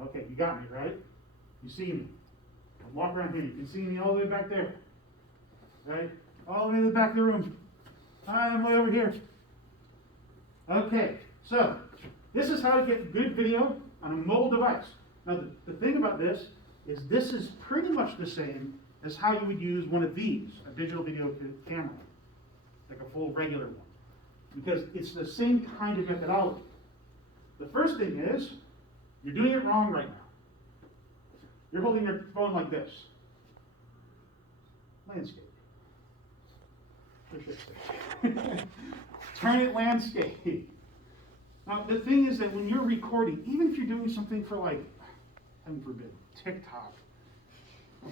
Okay, you got me, right? You see me. Walk around here. You can see me all the way back there. Right? All the way to the back of the room. I'm way over here. Okay, so this is how to get good video on a mobile device. Now, the thing about this is pretty much the same as how you would use one of these, a digital video camera, like a full regular one, because it's the same kind of methodology. The first thing is, you're doing it wrong right now. You're holding your phone like this. Landscape. Turn it landscape. Now, the thing is that when you're recording, even if you're doing something for, like, heaven forbid, TikTok,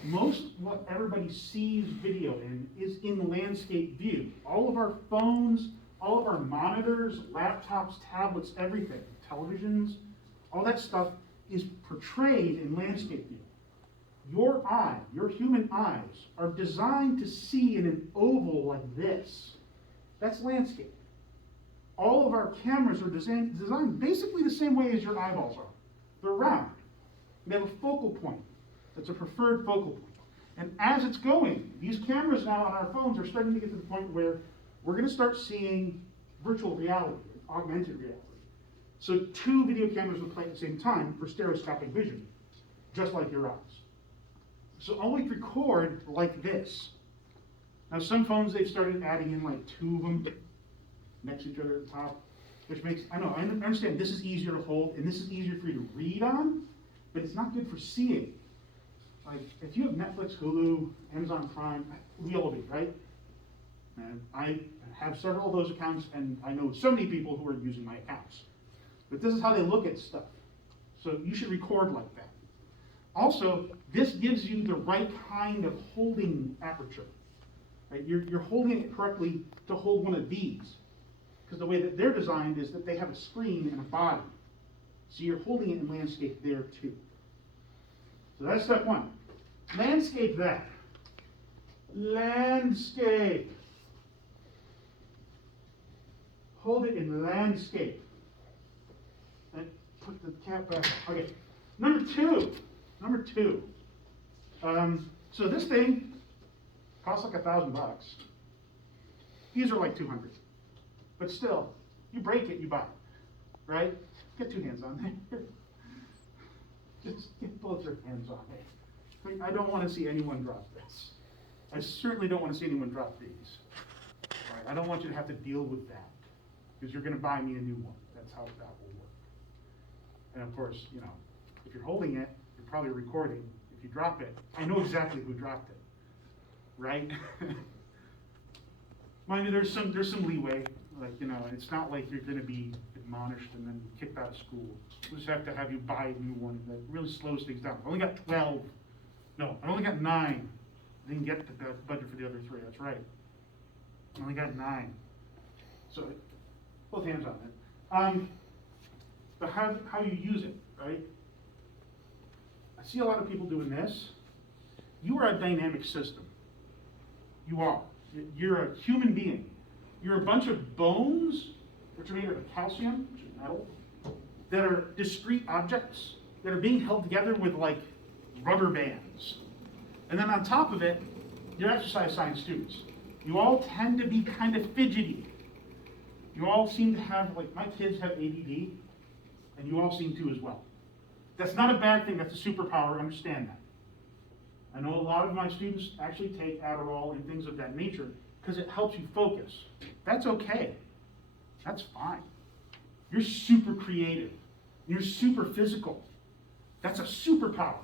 most what everybody sees video in is in landscape view. All of our phones, all of our monitors, laptops, tablets, everything, televisions, all that stuff is portrayed in landscape view. Your eye, your human eyes, are designed to see in an oval like this. That's landscape. All of our cameras are designed basically the same way as your eyeballs are. They're round. They have a focal point. That's a preferred focal point. And as it's going, these cameras now on our phones are starting to get to the point where we're going to start seeing virtual reality, augmented reality. So 2 video cameras will play at the same time for stereoscopic vision, just like your eyes. So always record like this. Now some phones, they've started adding in like 2 of them next to each other at the top, which makes, I understand this is easier to hold and this is easier for you to read on, but it's not good for seeing. Like if you have Netflix, Hulu, Amazon Prime, we all do, right? And I have several of those accounts and I know so many people who are using my accounts. But this is how they look at stuff. So you should record like that. Also, this gives you the right kind of holding aperture. Right? You're holding it correctly to hold one of these. Because the way that they're designed is that they have a screen and a body. So you're holding it in landscape there too. So that's step 1. Landscape that. Landscape. Hold it in landscape. And put the cap back. Okay. Number two. So this thing costs like $1,000. These are like 200. But still, you break it, you buy it, right? Get 2 hands on there. Just get both your hands on it. I don't want to see anyone drop this. I certainly don't want to see anyone drop these. All right, I don't want you to have to deal with that because you're going to buy me a new one. That's how that will work. And of course, if you're holding it, you're probably recording. If you drop it, I know exactly who dropped it, right? Mind you, there's some leeway. Like, it's not like you're going to be admonished and then kicked out of school. We'll just have to have you buy a new one that really slows things down. I only got 12. No, I only got 9. I didn't get the budget for the other 3. That's right. I only got 9. So, both hands on it. But how you use it, right? I see a lot of people doing this. You are a dynamic system. You are. You're a human being. You're a bunch of bones, which are made of calcium, which is metal, that are discrete objects that are being held together with like rubber bands. And then on top of it, you're exercise science students. You all tend to be kind of fidgety. You all seem to have, like my kids have ADD, and you all seem to as well. That's not a bad thing, that's a superpower, understand that. I know a lot of my students actually take Adderall and things of that nature because it helps you focus. That's okay. That's fine. You're super creative. You're super physical. That's a superpower.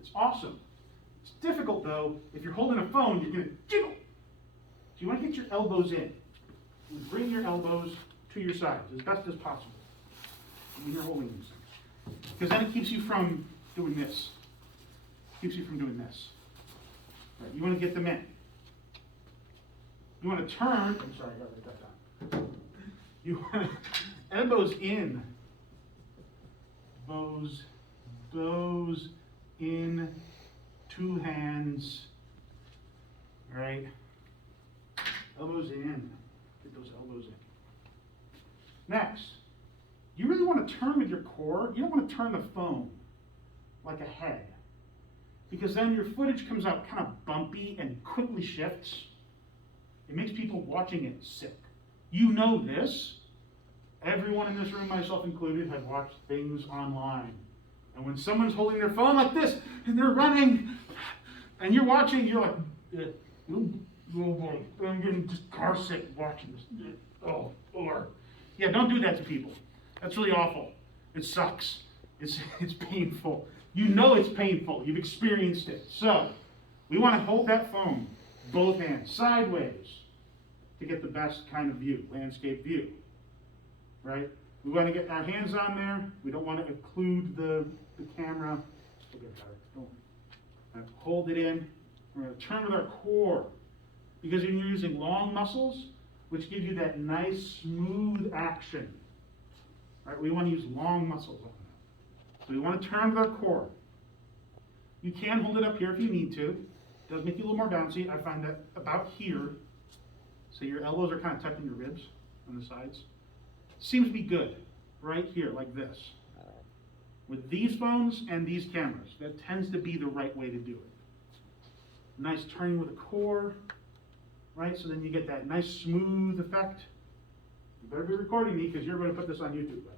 It's awesome. It's difficult though, if you're holding a phone, you're going to jiggle. So you want to get your elbows in. You bring your elbows to your sides as best as possible when you're holding these things. Because then it keeps you from doing this. Keeps you from doing this. Right, you want to get them in. You want to turn, I'm sorry, I got to write that down. You want to elbows in. Bows in, 2 hands. All right. Elbows in. Get those elbows in. Next, you really want to turn with your core. You don't want to turn the phone like a head, because then your footage comes out kind of bumpy and quickly shifts. It makes people watching it sick. You know this. Everyone in this room, myself included, have watched things online. And when someone's holding their phone like this, and they're running, and you're watching, you're like, oh boy, I'm getting just car sick watching this. Oh, or. Yeah, don't do that to people. That's really awful. It sucks. It's painful. You know it's painful. You've experienced it. So, we want to hold that phone, both hands, sideways, to get the best kind of view, landscape view. Right? We want to get our hands on there. We don't want to occlude the camera. Don't hold it in. We're going to turn with our core, because when you're using long muscles, which give you that nice, smooth action, right? We want to use long muscles on that. So we want to turn with our core. You can hold it up here if you need to. It does make you a little more bouncy. I find that about here, so your elbows are kind of tucking your ribs on the sides. Seems to be good right here, like this. With these phones and these cameras, that tends to be the right way to do it. Nice turning with the core, right? So then you get that nice smooth effect. You better be recording me, because you're going to put this on YouTube, by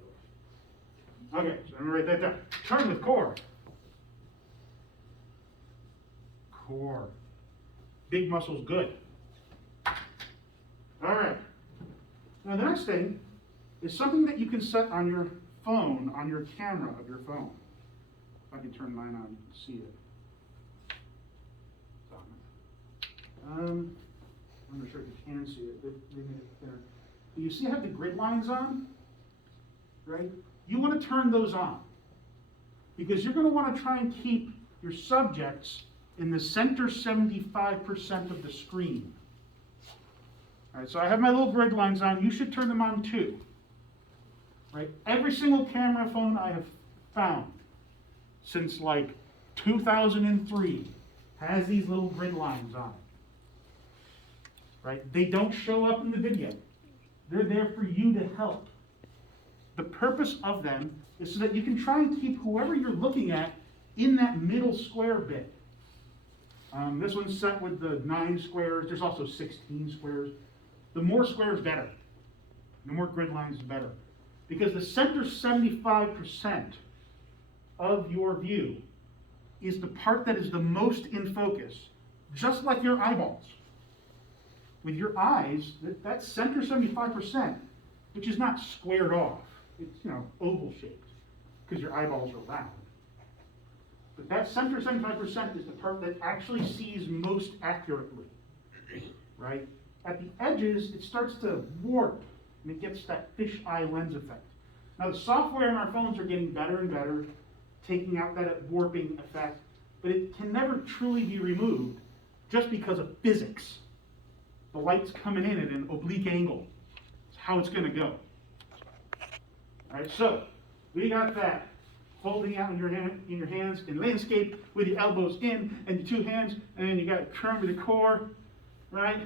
the way. Okay, so I'm going to write that down. Turn with core. Core. Big muscles, good. All right. Now the next thing is something that you can set on your phone, on your camera of your phone. If I can turn mine on, you can see it. I'm not sure if you can see it. They made it thinner. But you see I have the grid lines on, right? You want to turn those on, because you're going to want to try and keep your subjects in the center 75% of the screen. All right, so I have my little grid lines on. You should turn them on too. Right? Every single camera phone I have found since like 2003 has these little grid lines on it. Right? They don't show up in the video. They're there for you to help. The purpose of them is so that you can try and keep whoever you're looking at in that middle square bit. This one's set with the 9 squares. There's also 16 squares. The more squares, better. The more grid lines, the better. Because the center 75% of your view is the part that is the most in focus, just like your eyeballs. With your eyes, that center 75%, which is not squared off, it's oval shaped, because your eyeballs are round. But that center 75% is the part that actually sees most accurately, right? At the edges, it starts to warp, and it gets that fisheye lens effect. Now, the software in our phones are getting better and better, taking out that warping effect, but it can never truly be removed just because of physics. The light's coming in at an oblique angle. It's how it's going to go. All right, so we got that. Holding out in your hands in landscape with your elbows in and your 2 hands, and then you got to turn with the core, right?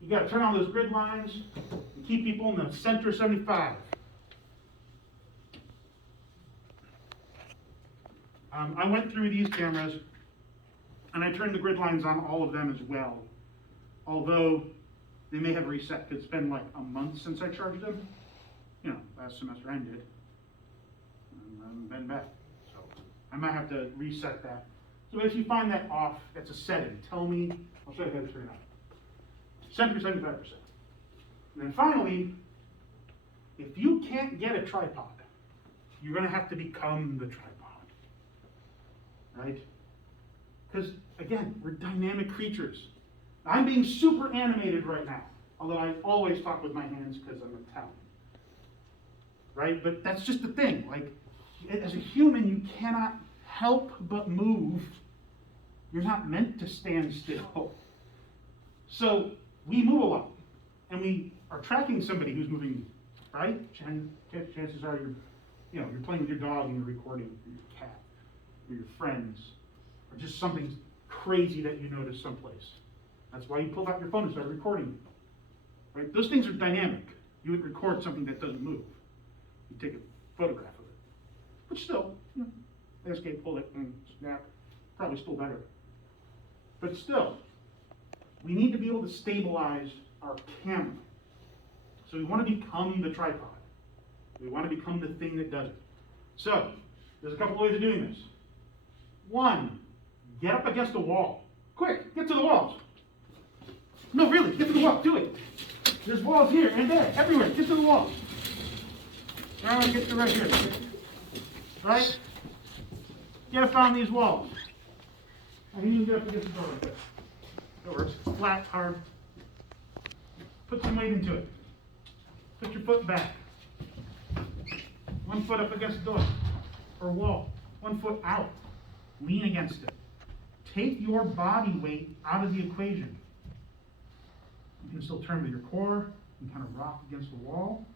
You got to turn on those grid lines and keep people in the center 75. I went through these cameras and I turned the grid lines on all of them as well. Although they may have reset, because it's been like a month since I charged them. Last semester ended. And I haven't been back. So I might have to reset that. So if you find that off, that's a setting. Tell me, I'll show you how to turn it on. Center 75%. And then finally, if you can't get a tripod, you're going to have to become the tripod. Right? Because, again, we're dynamic creatures. I'm being super animated right now, although I always talk with my hands because I'm Italian. Right? But that's just the thing. Like, as a human, you cannot help but move. You're not meant to stand still. So we move a lot, and we are tracking somebody who's moving, right? Chances are you're playing with your dog and you're recording, or your cat, or your friends, or just something crazy that you notice someplace. That's why you pulled out your phone and started recording. Right? Those things are dynamic. You would record something that doesn't move. You take a photograph of it. But still, you know, escape, pull it, and snap, probably still better. But still, we need to be able to stabilize our camera. So we want to become the tripod. We want to become the thing that does it. So, there's a couple ways of doing this. One, get up against the wall. Quick, get to the walls. No, really, get to the wall, do it. There's walls here and there, everywhere, get to the walls. Now get to right here. Right? Get up on these walls. And you can get up against the door like this. That works. Flat, hard. Put some weight into it. Put your foot back. One foot up against the door or wall. 1 foot out. Lean against it. Take your body weight out of the equation. You can still turn to your core and kind of rock against the wall.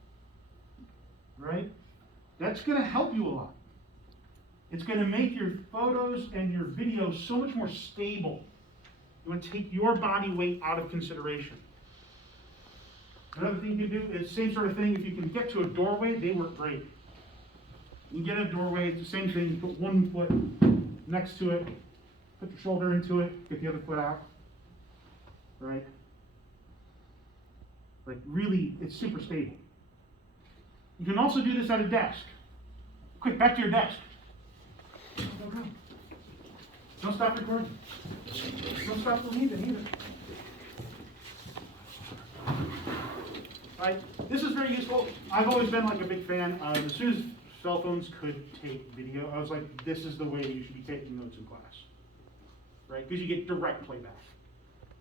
Right? That's going to help you a lot. It's going to make your photos and your videos so much more stable. You want to take your body weight out of consideration. Another thing you can do is same sort of thing. If you can get to a doorway, they work great. You get a doorway, it's the same thing. You put 1 foot next to it, put your shoulder into it, get the other foot out. Right? Like really, it's super stable. You can also do this at a desk. Quick, back to your desk. Don't stop recording. Don't stop for me either. Right? This is very useful. I've always been like a big fan. As soon as cell phones could take video, I was like, this is the way you should be taking notes in class. Right? Because you get direct playback.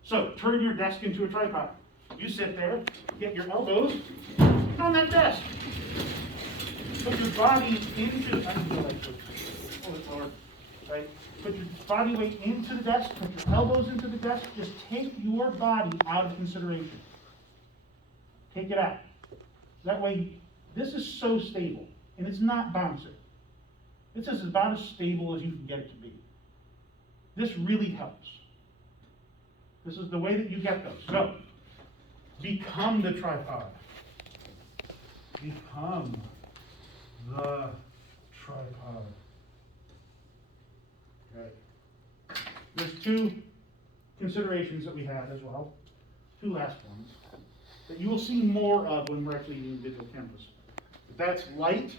So, turn your desk into a tripod. You sit there, get your elbows on that desk. Put your body into the right? Put your body weight into the desk, put your elbows into the desk, just take your body out of consideration. Take it out. That way, this is so stable, and it's not bouncing. This is about as stable as you can get it to be. This really helps. This is the way that you get those. So, become the tripod. Become the tripod. Okay. There's two considerations that we have as well, two last ones, that you will see more of when we're actually using digital cameras. But that's light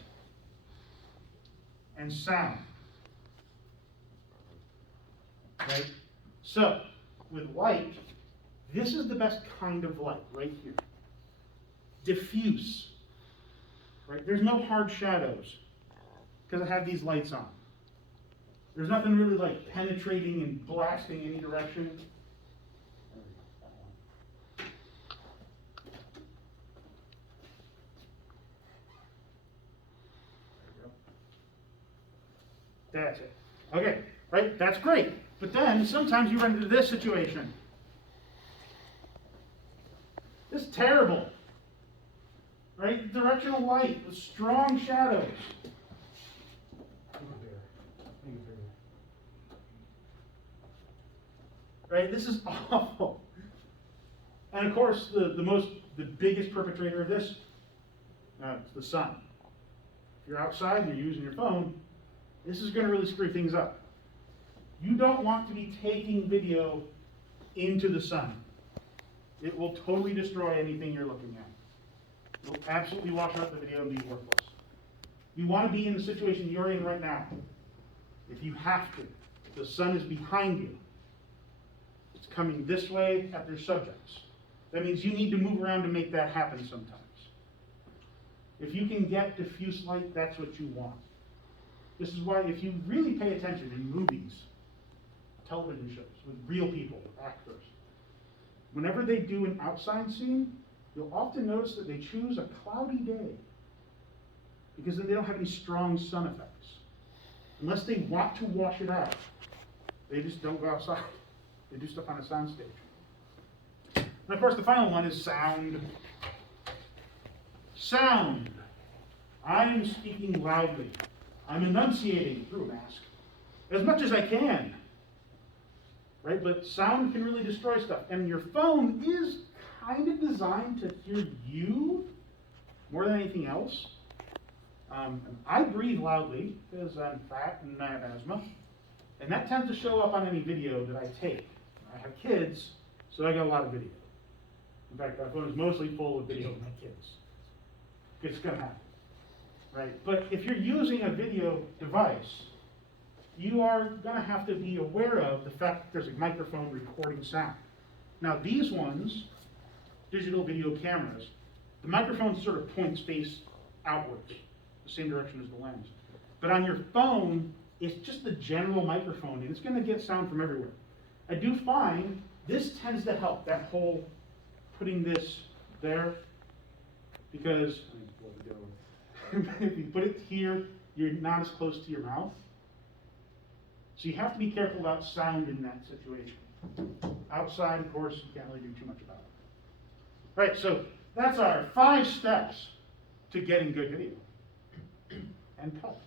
and sound. Right? So, with light, this is the best kind of light right here. Diffuse. Right? There's no hard shadows because I have these lights on. There's nothing really like penetrating and blasting any direction. That's it. Okay, right? That's great. But then sometimes you run into this situation. This is terrible. Right? Directional light with strong shadows. Right? This is awful. And of course, the biggest perpetrator of this, it's the sun. If you're outside and you're using your phone, this is going to really screw things up. You don't want to be taking video into the sun. It will totally destroy anything you're looking at. It will absolutely wash out the video and be worthless. You want to be in the situation you're in right now. If you have to, the sun is behind you. It's coming this way at their subjects. That means you need to move around to make that happen sometimes. If you can get diffuse light, that's what you want. This is why if you really pay attention in movies, television shows, with real people, actors, whenever they do an outside scene, you'll often notice that they choose a cloudy day because then they don't have any strong sun effects. Unless they want to wash it out, they just don't go outside. They do stuff on a soundstage. And of course, the final one is sound. Sound. I'm speaking loudly. I'm enunciating through a mask as much as I can. Right? But sound can really destroy stuff. And your phone is kind of designed to hear you more than anything else. And I breathe loudly because I'm fat and I have asthma. And that tends to show up on any video that I take. I have kids, so I got a lot of video. In fact, my phone is mostly full of video of my kids. It's gonna happen, right? But if you're using a video device, you are gonna have to be aware of the fact that there's a microphone recording sound. Now these ones, digital video cameras, the microphone sort of points face outwards, the same direction as the lens. But on your phone, it's just the general microphone, and it's gonna get sound from everywhere. I do find this tends to help, that whole putting this there, because if you put it here, you're not as close to your mouth. So you have to be careful about sound in that situation. Outside, of course, you can't really do too much about it. Right, so that's our 5 steps to getting good video and cut.